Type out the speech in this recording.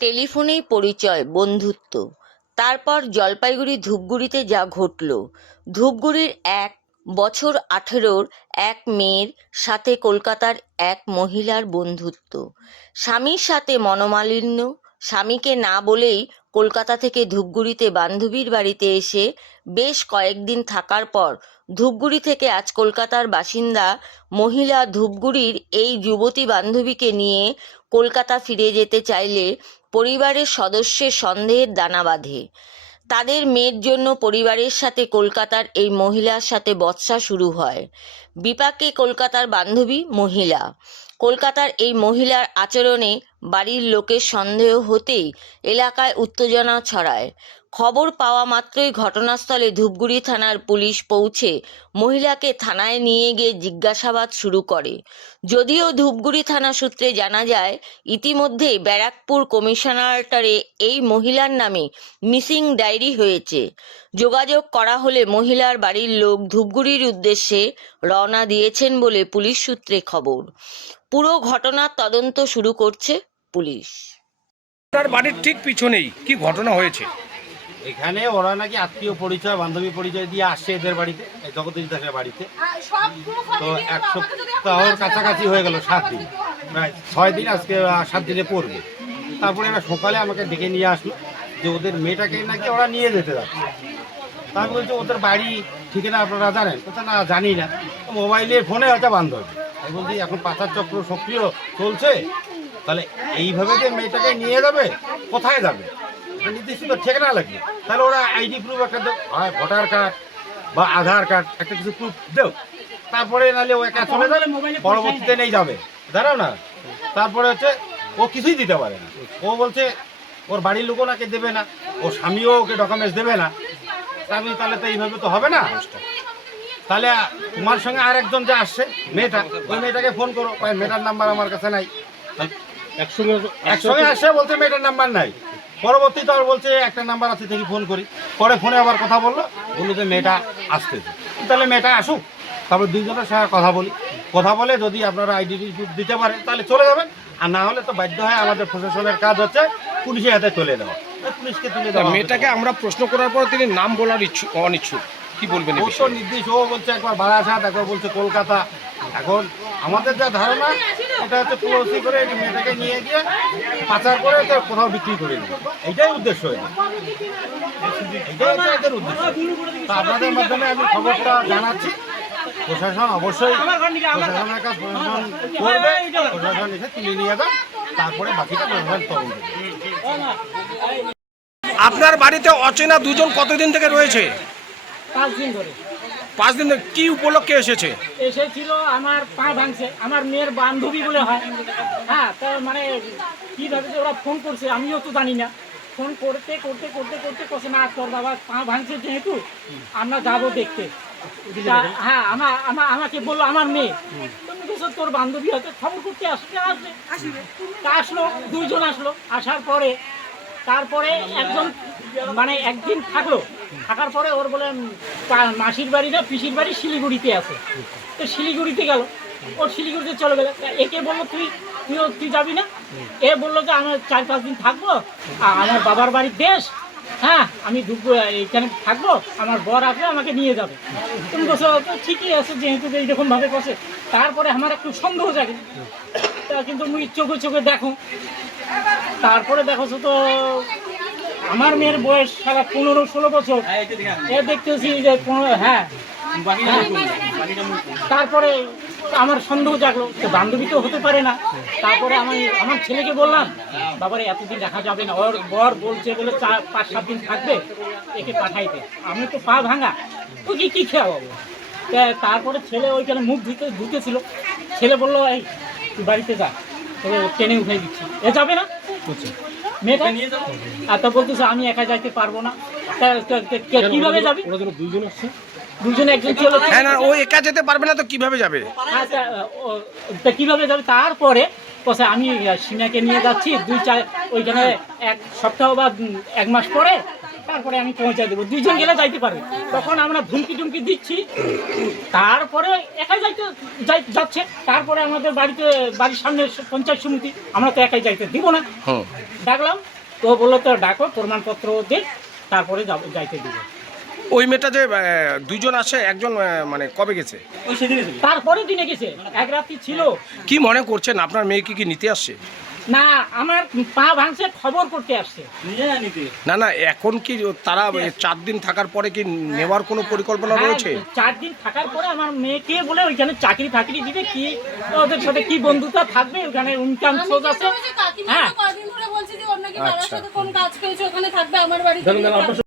টেলিফোনেই পরিচয়, বন্ধুত্ব। তারপর জলপাইগুড়ি ধূপগুড়িতে যা ঘটল। ধূপগুড়ির ১ বছর ১৮-র এক মেয়ের সাথে কলকাতার এক মহিলার বন্ধুত্ব। স্বামীর সাথে মনোমালিন্য। স্বামীকে না বলেই কলকাতা থেকে ধূপগুড়িতে বান্ধবীর বাড়িতে এসে বেশ কয়েকদিন থাকার পর ধূপগুড়ি থেকে আজ কলকাতার বাসিন্দা মহিলা ধূপগুড়ির এই যুবতী বান্ধবীকে নিয়ে কলকাতা ফিরে যেতে চাইলে পরিবারের সদস্যের সন্দেহের দানা বাঁধে। তাদের মেয়ের জন্য পরিবারের সাথে কলকাতার এই মহিলার সাথে বচসা শুরু হয়। বিপাকে কলকাতার বান্ধবী মহিলা। কলকাতার এই মহিলার আচরণে বাড়ির লোকের সন্দেহ হতেই এলাকায় উত্তেজনা ছড়ায়। খবর পাওয়া মাত্রই ঘটনাস্থলে ধূপগুড়ি থানার পুলিশ পৌঁছে মহিলাকে থানায় নিয়ে গিয়ে জিজ্ঞাসাবাদ শুরু করে। যদিও ধূপগুড়ি থানা সূত্রে জানা যায়, ইতিমধ্যেই ব্যারাকপুর কমিশনারেটে এই মহিলার নামে মিসিং ডায়েরি হয়েছে। যোগাযোগ করা হলে মহিলার বাড়ির লোক ধূপগুড়ির উদ্দেশ্যে রওনা দিয়েছেন বলে পুলিশ সূত্রে খবর। পুরো ঘটনার তদন্ত শুরু করছে পুলিশ। তার বাড়ির ঠিক পিছনেই কি ঘটনা হয়েছে? এখানে ওরা নাকি আত্মীয় পরিচয়, বান্ধবী পরিচয় দিয়ে আসছে এদের বাড়িতে, জগদীশ দাসের বাড়িতে। তো 1 সপ্তাহর কাছাকাছি হয়ে গেল, 7 দিন, প্রায় 6 দিন, আজকে 7 দিনে পড়বে। তারপরে এরা সকালে আমাকে ডেকে নিয়ে আসলো যে ওদের মেয়েটাকে নাকি ওরা নিয়ে যেতে যাচ্ছে। তা আমি বলছি ওদের বাড়ি ঠিকানা আপনারা জানেন? কোথা না জানি না, মোবাইলের ফোনে হয়তো বান্ধবী। আমি বলছি এখন পাচার চক্র সক্রিয় চলছে, তাহলে এইভাবে যে মেয়েটাকে নিয়ে যাবে, কোথায় যাবে? নির্দিষ্ট ঠিকানা লাগবে, তাহলে ওরা আইডি প্রুফ একটা দেও, হয় ভোটার কার্ড বা আধার কার্ড, একটা কিছু প্রুফ দেও, তারপরে নাহলে ও একা চলে যাবে, পরবর্তীতে নেই যাবে, দাঁড়াও না। তারপরে হচ্ছে ও কিছুই দিতে পারে না। ও বলছে ওর বাড়ির লোকও নাকি দেবে না, ও স্বামীও ওকে ডকুমেন্টস দেবে না। আমি তাহলে তো এইভাবে তো হবে না, তাহলে তোমার সঙ্গে আর একজন যে আসছে মেয়েটা, ওই মেয়েটাকে ফোন করো। মেয়েটার নাম্বার আমার কাছে নাই। একসঙ্গে আসছে বলছে মেয়েটার নাম্বার নাই। পরবর্তীতে আর বলছে একটা নাম্বার আছে থেকে ফোন করি। পরে ফোনে আবার কথা বললো যে মেয়েটা আসতেছে, তাহলে মেয়েটা আসুক, তারপর দুইজনের সঙ্গে কথা বলি। কথা বলে যদি আপনারা আইডি দিতে পারেন তাহলে চলে যাবেন, আর না হলে তো বাধ্য হয় আমাদের প্রশাসনের কাজ হচ্ছে পুলিশের হাতে তুলে দেওয়া। পুলিশকে তুলে দেওয়া। মেয়েটাকে আমরা প্রশ্ন করার পর তিনি নাম বলার অনিচ্ছুক, কি বলবেন? ও তো নির্দিষ্ট, ও বলছে একবার বারাসাত, একবার বলছে কলকাতা। এখন আমাদের যা ধারণা এটা হচ্ছে পুরোসি করে মেয়েটাকে নিয়ে গিয়ে পাচার করে কোথাও বিক্রি করে দিবে, এইটাই উদ্দেশ্য। এটাই হচ্ছে এদের উদ্দেশ্য। তা আপনাদের মাধ্যমে আমি খবরটা জানাচ্ছি। প্রশাসন অবশ্যই প্রশাসনের কাজ প্রশাসন করবে, প্রশাসন এসে তুলে নিয়ে যান, তারপরে বাকিটা প্রশাসন তদন্ত করবে। আপনার বাড়িতে অচেনা দুজন কতদিন থেকে রয়েছে? 5 দিন ধরে। 5 দিন ধরে কি উপলক্ষে এসেছে? এসেছিল আমার পা ভাঙছে, আমার মেয়ের বান্ধবী বলে হয়। হ্যাঁ, তো মানে কীভাবে যে ওরা ফোন করছে আমিও তো জানি না। ফোন করতে করতে করতে করতে কছে না তোর বাবা পা ভাঙছে যেহেতু আমরা যাবো দেখতে। হ্যাঁ, আমাকে বললো আমার মেয়ে, তুমি বলছো তোর বান্ধবী হয়তো খবর করতে আসবে। তা আসলো, 2 জন আসলো। আসার পরে তারপরে একজন মানে একদিন থাকলো, থাকার পরে ওর বলে মাসির বাড়ি না পিসির বাড়ি শিলিগুড়িতে আছে। তো শিলিগুড়িতে গেল, ওর শিলিগুড়িতে চলে গেল। একে বললো তুই যাবি না? এ বললো যে আমি 4-5 দিন থাকবো, আমার বাবার বাড়ির দেশ, হ্যাঁ আমি এইখানে থাকবো, আমার বর আসবে আমাকে নিয়ে যাবে। তুমি বলছো তো ঠিকই আছে, যেহেতু এইরকম ভাবে বসে। তারপরে আমার একটু সন্দেহ জাগে, কিন্তু মুই চোখে চোখে দেখো। তারপরে দেখো তো আমার মেয়ের বয়স 15-16 বছর, এ দেখতেছি যে হ্যাঁ। তারপরে আমার সন্দেহ জাগলো, তো বান্ধবী তো হতে পারে না। তারপরে আমার ছেলেকে বললাম, বাবারে এতদিন রাখা যাবে না, ওর বর বলছে বলে 4-5-7 দিন থাকবে, একে পাঠাইতে। আমি তো পা ভাঙা, তো কি খেয়াবো। তারপরে ছেলে ওইখানে মুখ ধুতেছিল। ছেলে বললো এই তুই বাড়িতে যা, তবে টেনে উঠাই দিচ্ছি। এ যাবে না মেয়েটা নিয়ে যাবো, আর তা বলতেছে আমি একা যাইতে পারবো না। কিভাবে যাবি? দুজনে একজন চলে। হ্যাঁ না, ও একা যেতে পারবে না তো কিভাবে যাবে? তা কিভাবে যাবে? তারপরে আমি সীমাকে নিয়ে যাচ্ছি, ওইখানে 1 সপ্তাহ বা 1 মাস পরে তারপরে আমি পৌঁছে দেবো, দুইজন গেলে যাইতে পারবে। তখন আমরা ধুমকি টুমকি দিচ্ছি, তারপরে একাই যাচ্ছে। তারপরে আমাদের বাড়ির সামনে পঞ্চায়েত সমিতি, আমরা তো একাই যাইতে দিব না। হুম। ডাকলাম, তো বললো তো ডাকো, প্রমাণপত্র দে, তারপরে যাইতে দিব। ওই মেয়েটা যে দুইজন আসে, একজন মানে কবে গেছে? তারপরে দিনে গেছে, এক রাত্রি ছিল। কি মনে করছেন, আপনার মেয়েকে কি নিতে আসছে? না, আমার পা ভাঙছে খবর করতে আসছে। না না, এখন কি তারা 4 দিন থাকার পরে কি নেওয়ার কোনো পরিকল্পনা রয়েছে? 4 দিন থাকার পরে আমার মেয়েকে বলে ওইখানে চাকরি ফাকরি দিবে, কি ওদের সাথে কি বন্ধুতা থাকবে, ওখানে ইনকাম সোর্স আছে। হ্যাঁ, কদিন ধরে বলছি যে ওর নাকি বাবার সাথে কোন কাজ পেয়েছে, ওখানে থাকবে আমার বাড়িতে।